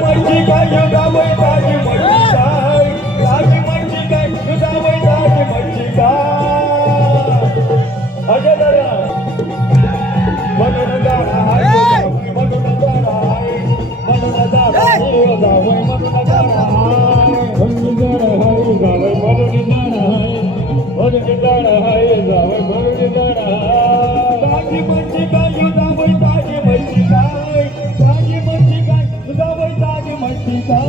माझी काय गावय ताजी माझी काय ताजी माझी काय गावय ताजी माझी काय अजय दादा म्हणून गाणं आहे म्हणून गाणं आहे म्हणून गाणं आहे गावय म्हणून गाणं आहे म्हणून गाणं आहे गावय म्हणून गाणं आहे म्हणून गाणं आहे गावय म्हणून गाणं आहे ताजी माझी काय गावय ताजी माझी काय ताजी माझी काय गावय ताजी माझी काय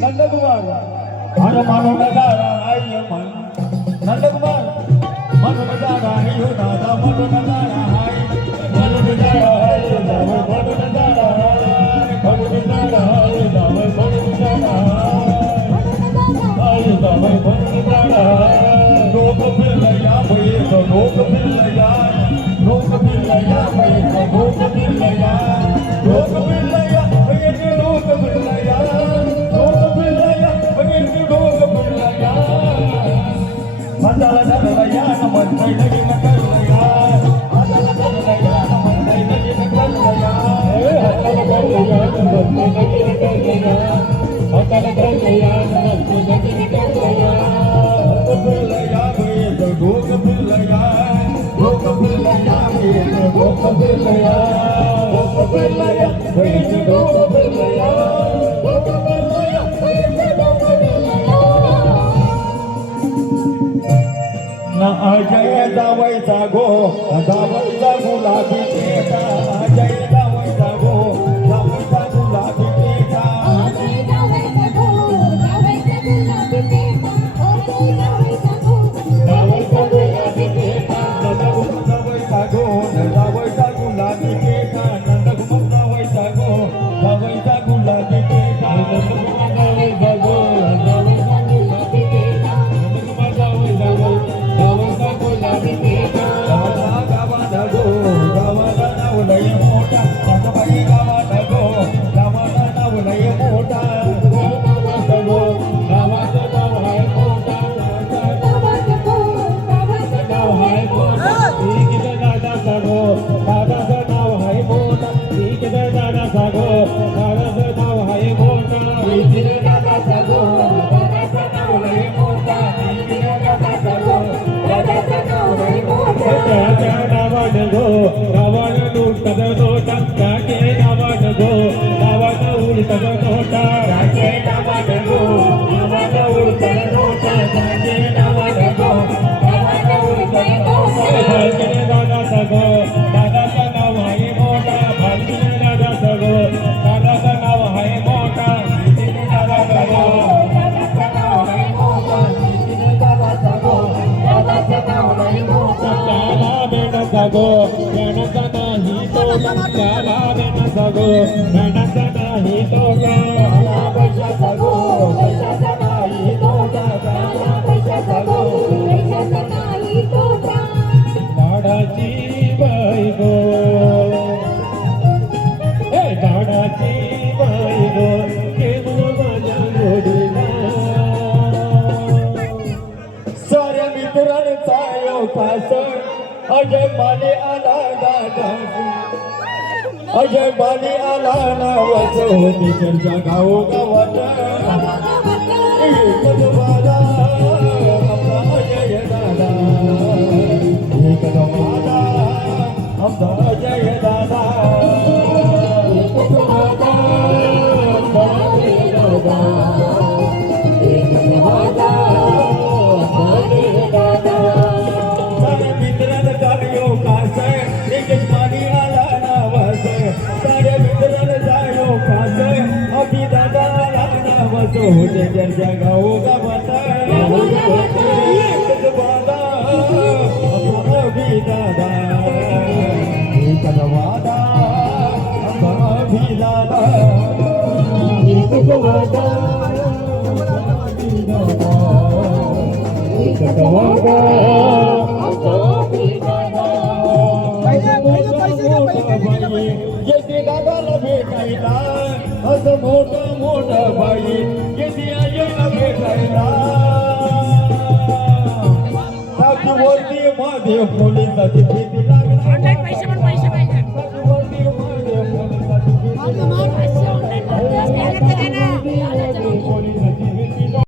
नंदकुमार अरे म्हणून गाणं आहे मन नंदकुमार म्हणून गाणं आहे हो दादा म्हणून गाणं आहे म्हणून गाणं आहे गावय म्हणून गाणं आहे म्हणून गाणं आहे गावय म्हणून गाणं आहे गावय म्हणून गाणं आहे लोक फिरलया बैल लोक फिरलया लोक फिरलया बैल लोक फिरलया लोक फिरलया बैल लोक फिरलया लोक फिरलया बैल लोक फिरलया हाताला धरलया नमन लगीन करलया हाताला धरलया नमन लगीन करलया हाताला धरलया नमन लगीन करलया हाताला धरलया नमन लगीन करलया फिरलया बैल लोक फिरलया लोक फिरलया बैल लोक फिरलया लोक फिरलया बैल लोक फिरलया लोक फिरलया बैल लोक फिरलया ना अजय जावयचा गो जावयचा गुलाबी केका अजय जावयचा गो जावयचा गुलाबी केका अजय जावयचा गो जावयचा गुलाबी केका अजय जावयचा गो जावयचा गुलाबी केका नंदकुमार जावयचा गो जावयचा गुलाबी केका नंदकुमार जावयचा गो जावयचा गुलाबी केका नंदकुमार जावयचा गो जावयचा गुलाबी केका नंदकुमार जावयचा गो जावयचा गुलाबी केका गावाला गो गावाला नाव लय मोठा बाई गावाला गो गावाला नाव लय मोठा गावाचा गो गावाचं नाव आहे मोठा गावाचा गो गावाचा नाव आहे मोठा ठीक दादाचा गो दादाचं नाव आहे मोठा ठीक दादाचा गो दादाचं नाव आहे मोठा ठीक दादाचा गो दादाचं नाव लय मोठा ठीक दादाचा गो दादाचं नाव लय मोठं त्या नावानं गो गावानं लुटत नोटा त्याचे नावानं गो गावानं उडतत नोटा त्याचे नावानं गो गावानं उडतत नोटा त्याचे नावानं गो गावानं उडतत नोटा भालकीने दादाचा गो दादाचं नाव आहे मोठा भालकीने दादाचं गो दादाचं नाव आहे मोठा भालकीने दादाचा गो दादाचं नाव लय मोठं दादाचा गो दादाचं नाव लय मोठं त्याला बेणाचा गो बेणाचा नाही तोटा त्याला बेणाचा गो बेणाचा नाही तोटा त्याला पैशाचा गो पैशाचा नाही तोटा त्याला पैशाचा गो पैशाचा नाही तोटा झाडाची बाई गो हे झाडाची बाई गो केवळ माझ्या गोडीला साऱ्या मित्रांचा योगास अजय माने आला दादा अजय माने आला नावाच होती चर्चा गावोगावात एकच वादा आमचा अजय दादा एकच वादा आमचा अजय दादा एकच वादा आमचा अजय दादा एकच वादा आमचा अजय दादा साऱ्या मित्रांना कार्यो कास एकच मानी आला नावास साऱ्या मित्रांना जायो कास अभि दादा आला नावास होते चर्चा गावोगावात एकच वादा आमचा अभि दादा एकच वादा आमचा अभि दादा एकच वादा अभि दादा एकच वादा येते दादाला भेटायला असं मोठं मोठं बाई येते आईला भेटायला वरती मध्ये पोलिसाची भीती लागणार